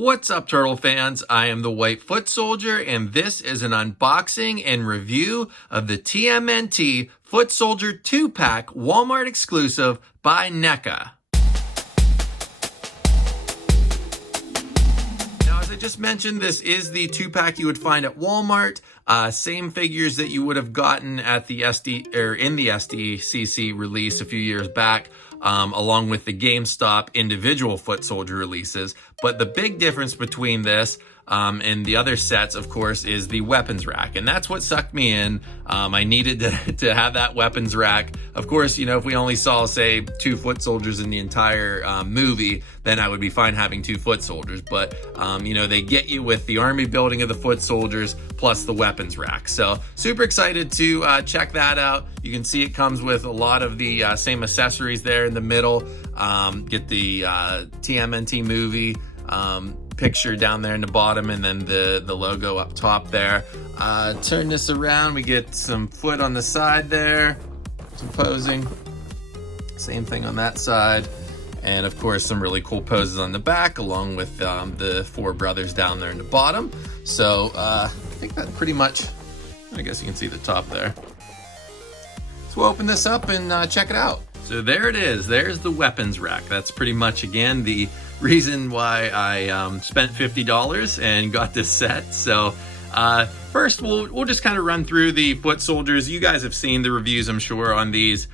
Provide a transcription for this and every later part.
What's up, Turtle fans? I am the White Foot Soldier, and this is an unboxing and review of the TMNT Foot Soldier 2-pack Walmart exclusive by NECA. Now, as I just mentioned, this is the 2-pack you would find at Walmart. Same figures that you would have gotten at the in the SDCC release a few years back. Along with the GameStop individual Foot Soldier releases. But the big difference between this and the other sets, of course, is the weapons rack. And that's what sucked me in. I needed to have that weapons rack. Of course, you know, if we only saw, say, 2 Foot Soldiers in the entire movie, then I would be fine having 2 Foot Soldiers. But, you know, they get you with the army building of the Foot Soldiers plus the weapons rack. So super excited to check that out. You can see it comes with a lot of the same accessories there in the middle. Get the TMNT movie picture down there in the bottom, and then the logo up top there. Turn this around, we get some foot on the side there, some posing. Same thing on that side. And of course, some really cool poses on the back, along with the 4 brothers down there in the bottom. So I think that pretty much, I guess you can see the top there. So we'll open this up and check it out. So there it is, there's the weapons rack. That's pretty much, again, the reason why I spent $50 and got this set. So first, we'll just kind of run through the Foot Soldiers. You guys have seen the reviews, I'm sure, on these.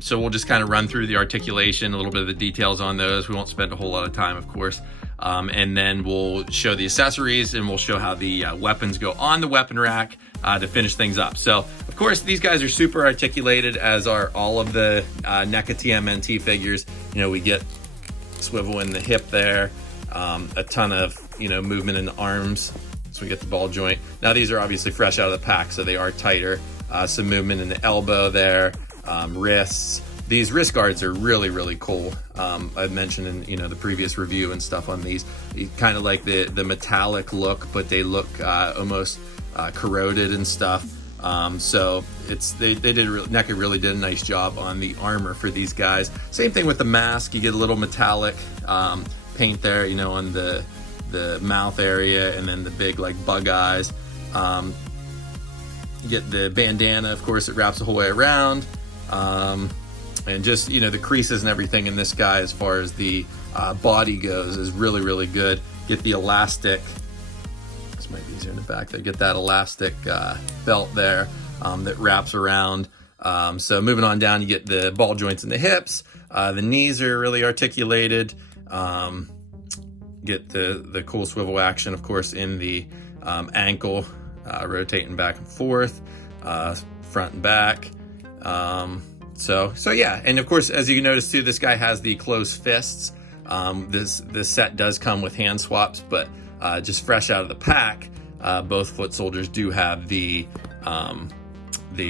So we'll just kind of run through the articulation, a little bit of the details on those. We won't spend a whole lot of time, of course. And then we'll show the accessories, and we'll show how the weapons go on the weapon rack to finish things up. So, of course, these guys are super articulated, as are all of the NECA TMNT figures. You know, we get swivel in the hip there, a ton of, you know, movement in the arms. So we get the ball joint. Now, these are obviously fresh out of the pack, so they are tighter. Some movement in the elbow there, wrists. These wrist guards are really, really cool. I've mentioned in, you know, the previous review and stuff on these, kind of like the metallic look, but they look almost corroded and stuff. So NECA really did a nice job on the armor for these guys. Same thing with the mask. You get a little metallic paint there, you know, on the mouth area, and then the big like bug eyes. You get the bandana, of course, it wraps the whole way around. And just, you know, the creases and everything in this guy as far as the body goes is really, really good. Get the elastic, this might be easier in the back there, get that elastic belt there that wraps around. So moving on down, you get the ball joints in the hips. The knees are really articulated. Get the cool swivel action, of course, in the ankle, rotating back and forth, front and back. So yeah, and of course, as you can notice too, this guy has the closed fists. This set does come with hand swaps, but just fresh out of the pack, both Foot Soldiers do have the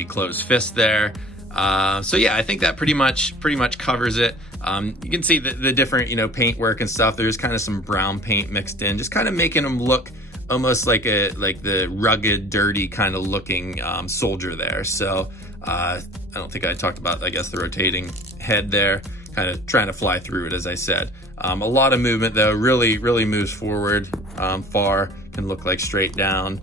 closed fist there. So yeah, I think that pretty much covers it. You can see the different, you know, paint work and stuff. There's kind of some brown paint mixed in, just kind of making them look almost like the rugged, dirty kind of looking soldier there. So I don't think I talked about, I guess, the rotating head there, kind of trying to fly through it, as I said. A lot of movement though, really moves forward far, can look like straight down.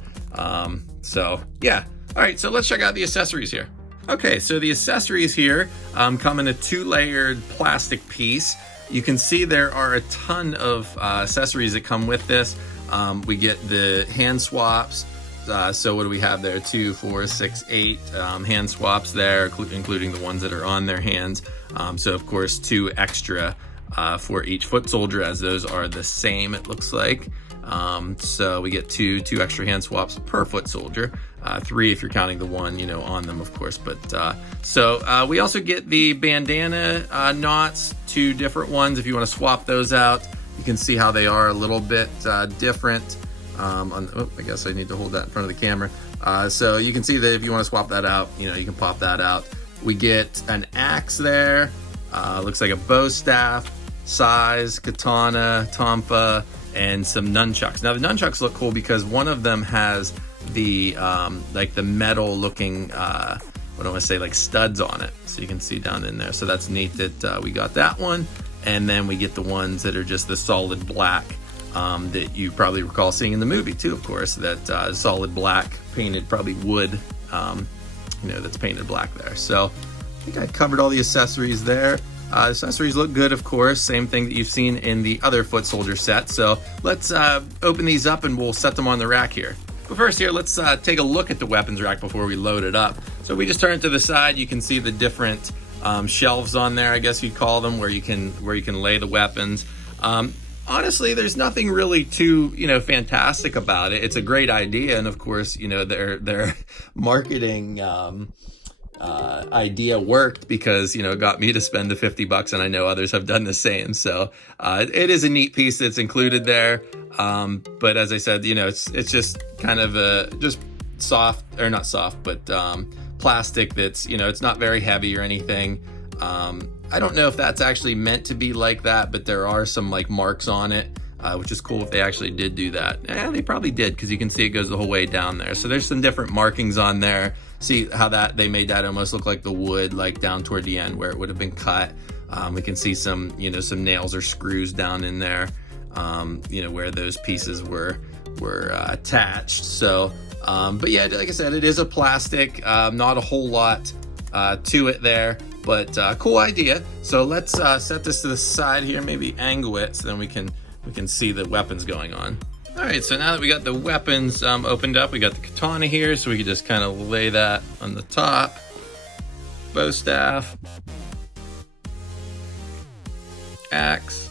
So yeah, all right, so let's check out the accessories here. Okay, so the accessories here come in a 2-layered plastic piece. You can see there are a ton of accessories that come with this. We get the hand swaps. So what do we have there? 2, 4, 6, 8 hand swaps there, including the ones that are on their hands. So of course, 2 extra for each Foot Soldier, as those are the same, it looks like. So we get two extra hand swaps per Foot Soldier. 3 if you're counting the one, you know, on them, of course. But so we also get the bandana knots, 2 different ones. If you want to swap those out, you can see how they are a little bit different. I guess I need to hold that in front of the camera. So you can see that if you want to swap that out, you know, you can pop that out. We get an axe there. Looks like a bow staff, size, katana, tonfa, and some nunchucks. Now the nunchucks look cool because one of them has the like the metal looking what do I want to say, like studs on it, so you can see down in there. So that's neat that we got that one. And then we get the ones that are just the solid black that you probably recall seeing in the movie too, of course, that solid black painted, probably wood, that's painted black there. So I think I covered all the accessories there. Accessories look good, of course, same thing that you've seen in the other Foot Soldier set. So let's open these up and we'll set them on the rack here. But first here, let's take a look at the weapons rack before we load it up. So we just turn it to the side, you can see the different shelves on there, I guess you'd call them, where you can lay the weapons. Honestly, there's nothing really too, fantastic about it. It's a great idea, and of course, their marketing idea worked because, it got me to spend the $50, and I know others have done the same. So it is a neat piece that's included there. But as I said, it's just kind of just soft, or not soft, but plastic that's, it's not very heavy or anything. I don't know if that's actually meant to be like that, but there are some like marks on it, which is cool if they actually did do that. Yeah, they probably did, because you can see it goes the whole way down there. So there's some different markings on there. See how they made that almost look like the wood, like down toward the end where it would have been cut. We can see some, some nails or screws down in there, where those pieces were attached. So, but yeah, like I said, it is a plastic, not a whole lot to it there. But cool idea. So let's set this to the side here, maybe angle it so then we can see the weapons going on. All right, so now that we got the weapons opened up, we got the katana here, so we can just kind of lay that on the top. Bow staff, axe,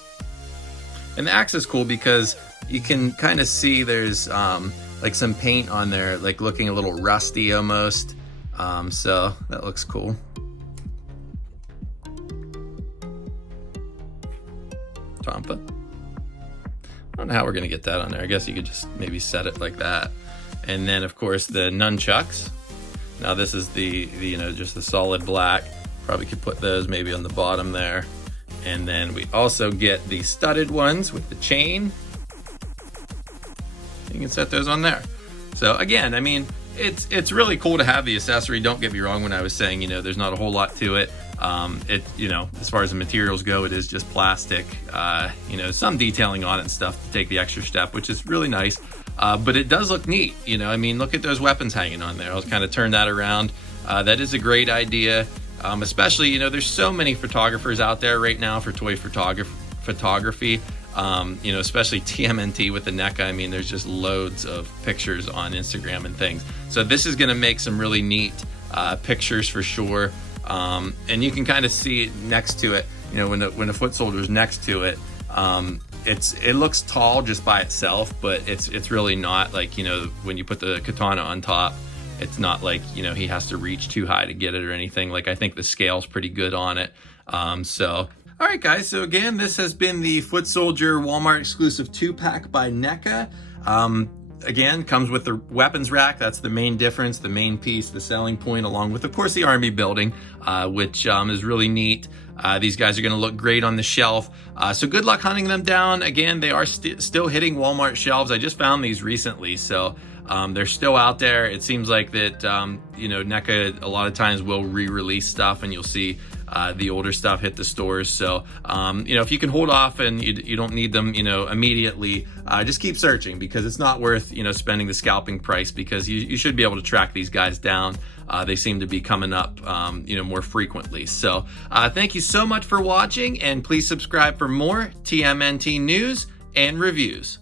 and the axe is cool because you can kind of see there's like some paint on there, like looking a little rusty almost. So that looks cool. Tampa. I don't know how we're gonna get that on there. I guess you could just maybe set it like that. And then of course the nunchucks. Now this is the just the solid black. Probably could put those maybe on the bottom there. And then we also get the studded ones with the chain. You can set those on there. So again, I mean, it's really cool to have the accessory. Don't get me wrong when I was saying, there's not a whole lot to it. As far as the materials go, it is just plastic, some detailing on it and stuff to take the extra step, which is really nice. But it does look neat. I mean, look at those weapons hanging on there. I'll kind of turn that around. That is a great idea. Especially, there's so many photographers out there right now for toy photography. Especially TMNT with the NECA. I mean, there's just loads of pictures on Instagram and things. So this is going to make some really neat pictures for sure. And you can kind of see it next to it. When the Foot Soldier's next to it, it looks tall just by itself, but it's really not like, when you put the katana on top, it's not like, he has to reach too high to get it or anything. Like, I think the scale's pretty good on it. All right, guys. So again, this has been the Foot Soldier Walmart exclusive 2-pack by NECA. Again, comes with the weapons rack. That's the main difference, the main piece, the selling point, along with, of course, the army building, which is really neat. These guys are going to look great on the shelf. So good luck hunting them down. Again, they are still hitting Walmart shelves. I just found these recently, so they're still out there. It seems like that, NECA a lot of times will re-release stuff, and you'll see the older stuff hit the stores. So, if you can hold off and you don't need them, immediately, just keep searching, because it's not worth, spending the scalping price, because you should be able to track these guys down. They seem to be coming up, more frequently. So, thank you so much for watching, and please subscribe for more TMNT news and reviews.